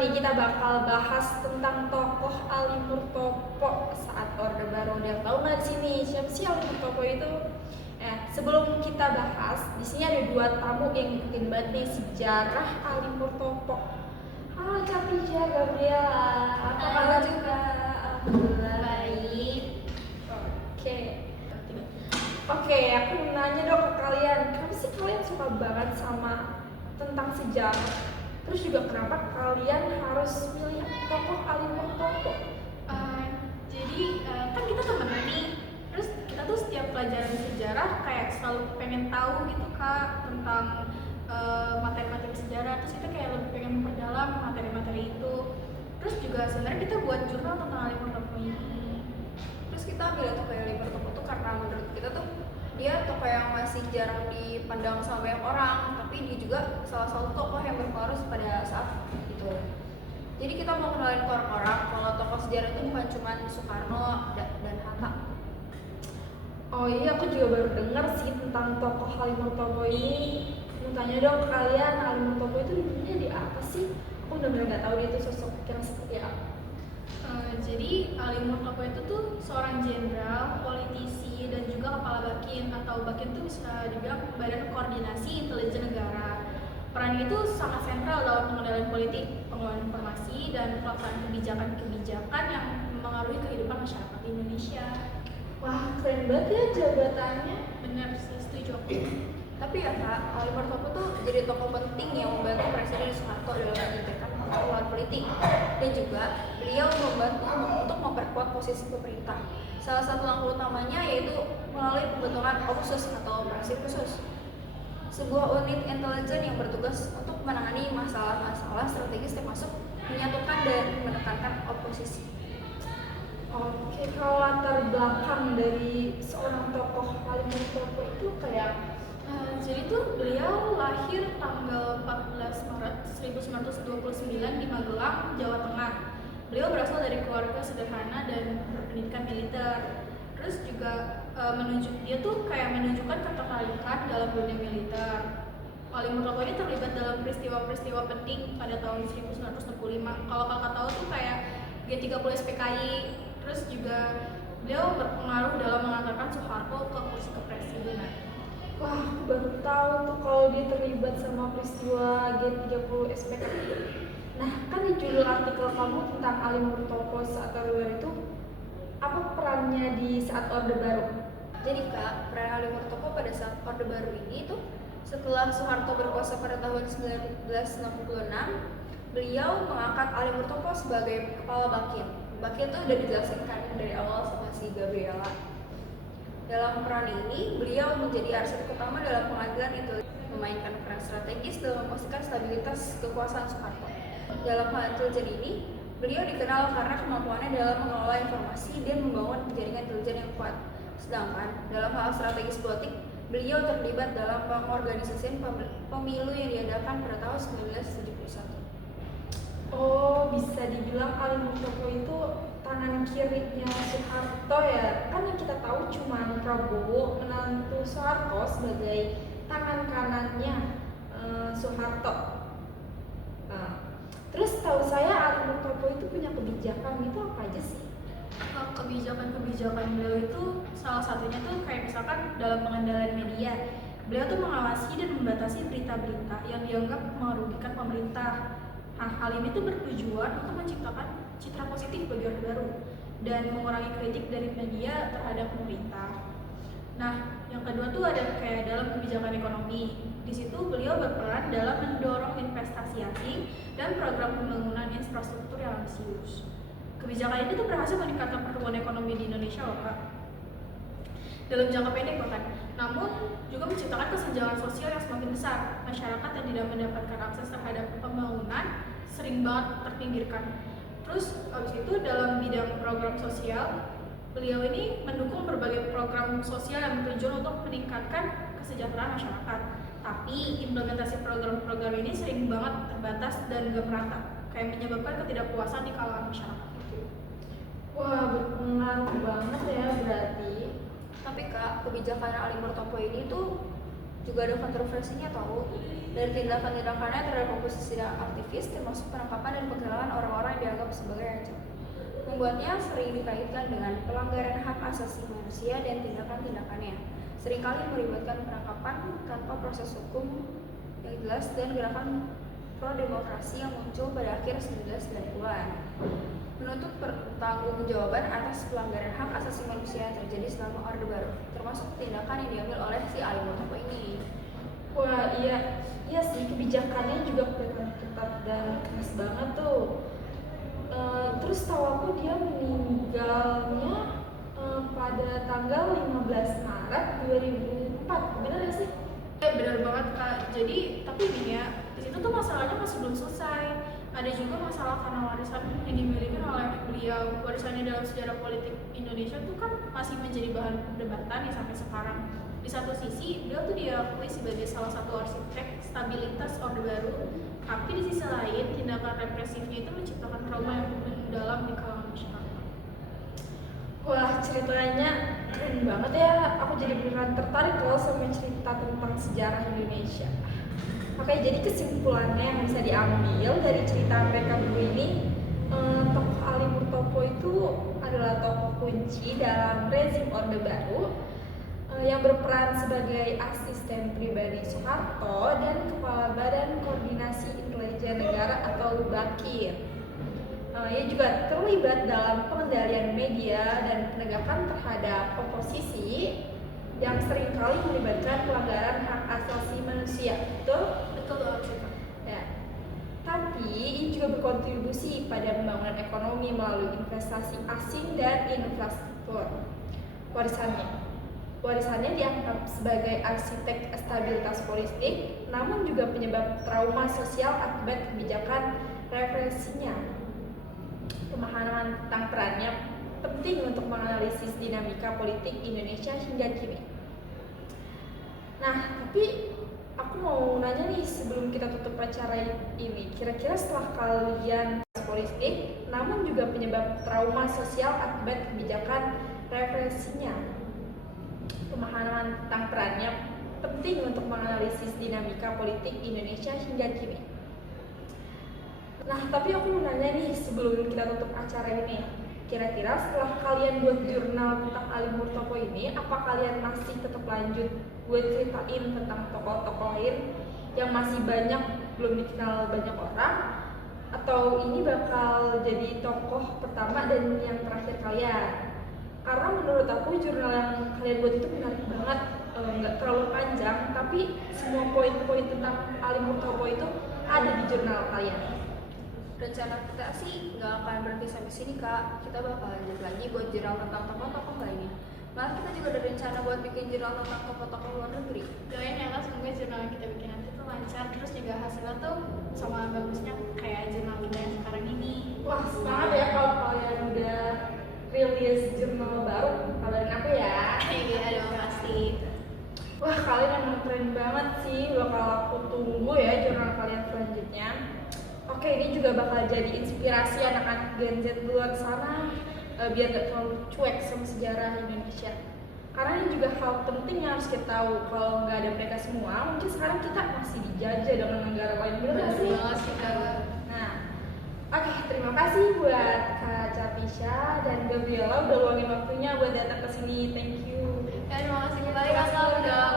nih kita bakal bahas tentang tokoh Ali Murtopo saat Orde Baru. Udah tahu nggak di sini siapa sih Ali Murtopo itu? Sebelum kita bahas, di sini ada dua tamu yang bikin banget nih sejarah Ali Murtopo. Halo Capija, Gabriela, apa kabar juga? Alhamdulillah baik. Oke. Oke, aku mau nanya dong ke kalian, kenapa sih kalian suka banget sama tentang sejarah? Terus juga kenapa kalian harus milih tokoh Ali Murtopo? Kan kita temenan nih, terus kita tuh setiap pelajaran sejarah kayak selalu pengen tahu gitu Kak tentang materi-materi sejarah, terus kita kayak lebih pengen memperdalam materi-materi itu. Terus juga sebenarnya kita buat jurnal tentang Ali Murtopo ini. Terus kita ambil tokoh Ali Murtopo tuh karena menurut kita tuh dia tokoh yang masih jarang dipandang sama banyak orang, tapi dia juga salah satu tokoh yang berpengaruh pada saat itu. Jadi kita mau kenalin ke orang-orang kalau tokoh sejarah itu bukan cuma Soekarno dan Hatta. Oh iya, aku juga baru dengar sih tentang tokoh Ali Murtopo ini. Mau tanya dong ke kalian, Ali Murtopo itu dulunya di apa sih? Aku benar-benar nggak tahu dia itu sosok yang seperti apa. Jadi Ali Murtopo itu tuh seorang jenderal, politisi, dan juga kepala Bakin, atau Bakin itu bisa dibilang Badan Koordinasi Intelijen Negara. Perannya itu sangat sentral dalam pengendalian politik, pengelolaan informasi, dan pelaksanaan kebijakan-kebijakan yang mempengaruhi kehidupan masyarakat di Indonesia. Wah, keren banget ya jabatannya. Benar sih, setuju aku. Tapi ya Kak, Ali Murtopo tuh jadi tokoh penting yang membantu Presiden Soeharto dalam menjalankan pengelolaan politik, dan juga beliau membantu untuk memperkuat posisi pemerintah. Salah satu langkah utamanya yaitu melalui pembentukan Opsus atau operasi khusus, sebuah unit intelijen yang bertugas untuk menangani masalah-masalah strategis termasuk menyatukan dan menekankan oposisi. Oke, kalau latar belakang dari seorang tokoh Ali Murtopo itu kayak Jadi tuh beliau lahir tanggal 14 Maret 1929 di Magelang, Jawa Tengah. Beliau berasal dari keluarga sederhana dan berpendidikan militer. Terus juga dia tuh kayak menunjukkan ketertarikan dalam dunia militer. Ali Murtopo ini terlibat dalam peristiwa-peristiwa penting pada tahun 1965. Kalau kakak tahu tuh kayak G30 SPKI. Terus juga beliau berpengaruh dalam mengantarkan Soeharto ke kursi kepresidenan. wah, aku baru tahu tuh kalau dia terlibat sama peristiwa G30 SPKI. Nah, kan di judul artikel kamu tentang Ali Murtopo saat Orde Baru itu, apa perannya di saat Orde Baru? Jadi Kak, peran Ali Murtopo pada saat Orde Baru ini tuh setelah Soeharto berkuasa pada tahun 1966, beliau mengangkat Ali Murtopo sebagai kepala Bakin. Bakin tuh udah dijelaskan kan dari awal sama si Gabriela. Dalam peran ini, beliau menjadi arsip utama dalam pengadilan itu, memainkan peran strategis dalam memastikan stabilitas kekuasaan Soeharto. Dalam hal intelijen ini, beliau dikenal karena kemampuannya dalam mengelola informasi dan membangun jaringan intelijen yang kuat. Sedangkan dalam hal strategis politik, beliau terlibat dalam pengorganisasian pemilu yang diadakan pada tahun 1971. Oh, bisa dibilang Ali Murtopo itu tangan kirinya Soeharto ya. Kan yang kita tahu cuma Prabowo menantu Soeharto sebagai tangan kanannya Soeharto. Terus tahu saya Ali Murtopo itu punya kebijakan itu apa aja sih? Kebijakan-kebijakan beliau itu salah satunya tuh kayak misalkan dalam pengendalian media. Beliau tuh mengawasi dan membatasi berita-berita yang dianggap merugikan pemerintah. Hal ini tuh bertujuan untuk menciptakan citra positif bagi Orde Baru dan mengurangi kritik dari media terhadap pemerintah. Nah, yang kedua tuh ada kayak dalam kebijakan ekonomi. Di situ beliau berperan dalam mendorong investasi asing dan program pembangunan infrastruktur yang ambisius. Kebijakan ini tuh berhasil meningkatkan pertumbuhan ekonomi di Indonesia loh Kak, dalam jangka pendek bahkan. Namun juga menciptakan kesenjangan sosial yang semakin besar. Masyarakat yang tidak mendapatkan akses terhadap pembangunan sering banget terpinggirkan. Terus habis itu dalam bidang program sosial, beliau ini mendukung berbagai program sosial yang bertujuan untuk meningkatkan kesejahteraan masyarakat. Tapi implementasi program-program ini sering banget terbatas dan gak merata, kayak menyebabkan ketidakpuasan di kalangan masyarakat. Wah, berpengaruh banget ya berarti. Tapi Kak, kebijakan Ali Murtopo ini tuh Juga ada kontroversinya tahu dari tindakan-tindakannya terhadap oposisi dan aktivis, termasuk penangkapan dan penghilangan orang-orang yang dianggap sebagai ancam. Membuatnya sering dikaitkan dengan pelanggaran hak asasi manusia dan tindakan-tindakannya. Seringkali melibatkan penangkapan tanpa proses hukum yang jelas dan gerakan pro-demokrasi yang muncul pada akhir 1990-an. Menuntut pertanggungjawaban atas pelanggaran hak asasi manusia yang terjadi selama Orde Baru, termasuk tindakan yang diambil oleh si Ali Mustafa ini. Wah, iya sih, kebijakannya juga kelihatan ketat dan keras banget tuh. Terus tahu aku dia meninggalnya pada tanggal 15 Maret 2004, benar gak sih? Benar banget Kak. Jadi tapi ini ya, di situ tuh masalahnya masih belum selesai. Ada juga masalah karena warisan yang dimiliki oleh beliau. Warisannya dalam sejarah politik Indonesia tuh kan masih menjadi bahan perdebatan ya sampai sekarang. Di satu sisi, beliau tuh diakui sebagai salah satu arsitek stabilitas Orde Baru, tapi di sisi lain, tindakan represifnya itu menciptakan trauma yang mendalam di kalangan masyarakat. Wah, ceritanya keren banget ya. Aku jadi beneran tertarik loh sama cerita tentang sejarah Indonesia. Oke, jadi kesimpulannya yang bisa diambil dari cerita mereka berdua ini, tokoh Ali Murtopo itu adalah tokoh kunci dalam rezim Orde Baru yang berperan sebagai asisten pribadi Soeharto dan Kepala Badan Koordinasi Intelijen Negara atau Bakir. Ia juga terlibat dalam pengendalian media dan penegakan terhadap oposisi yang seringkali melibatkan pelanggaran hak asasi manusia. Betul banget sih, Kak. Ya. Tapi ia juga berkontribusi pada pembangunan ekonomi melalui investasi asing dan infrastruktur. Warisannya dianggap sebagai arsitek stabilitas politik, namun juga penyebab trauma sosial akibat kebijakan represinya. Pemahaman tentang perannya penting untuk menganalisis dinamika politik Indonesia hingga kini. Nah, tapi aku mau nanya nih sebelum kita tutup acara ini, kira-kira setelah kalian politik, namun juga penyebab trauma sosial akibat kebijakan represinya. Pemahaman tentang perannya penting untuk menganalisis dinamika politik Indonesia hingga kini. Nah, tapi aku mau nanya nih sebelum kita tutup acara ini, kira-kira setelah kalian buat jurnal tentang Ali Murtopo ini, apa kalian masih tetap lanjut buat ceritain tentang tokoh-tokoh lain yang masih banyak belum dikenal banyak orang, atau ini bakal jadi tokoh pertama dan yang terakhir kalian? Karena menurut aku jurnal yang kalian buat itu menarik banget, nggak terlalu panjang, tapi semua poin-poin tentang Ali Murtopo itu ada di jurnal kalian. Rencana kita sih nggak akan berhenti sampai sini Kak. Kita bakal lanjut lagi buat jurnal tentang tokoh-tokoh lainnya. Malah kita juga ada rencana buat bikin jurnal tentang tokoh-tokoh luar negeri. Doain ya Kak, semoga jurnal yang kita bikin nanti tuh lancar, terus juga hasilnya tuh sama bagusnya kayak jurnal kita yang sekarang ini. Wah, semangat ya kalau kalian udah rilis jurnal baru, kabarin aku ya. Iya, terima kasih. Wah, kalian emang keren banget sih, bakal aku tunggu ya jurnal kalian selanjutnya. Oke, ini juga bakal jadi inspirasi anak-anak Gen Z di luar sana, biar gak terlalu cuek sama sejarah Indonesia. Karena ini juga hal penting yang harus kita tahu. Kalau nggak ada mereka semua, mungkin sekarang kita masih dijajah dengan negara lain, bener nggak sih? Nah, oke, terima kasih buat Kak Capisha dan Gabriela udah luangin waktunya buat datang ke sini. Thank you. Ya, terima kasih kembali Kak udah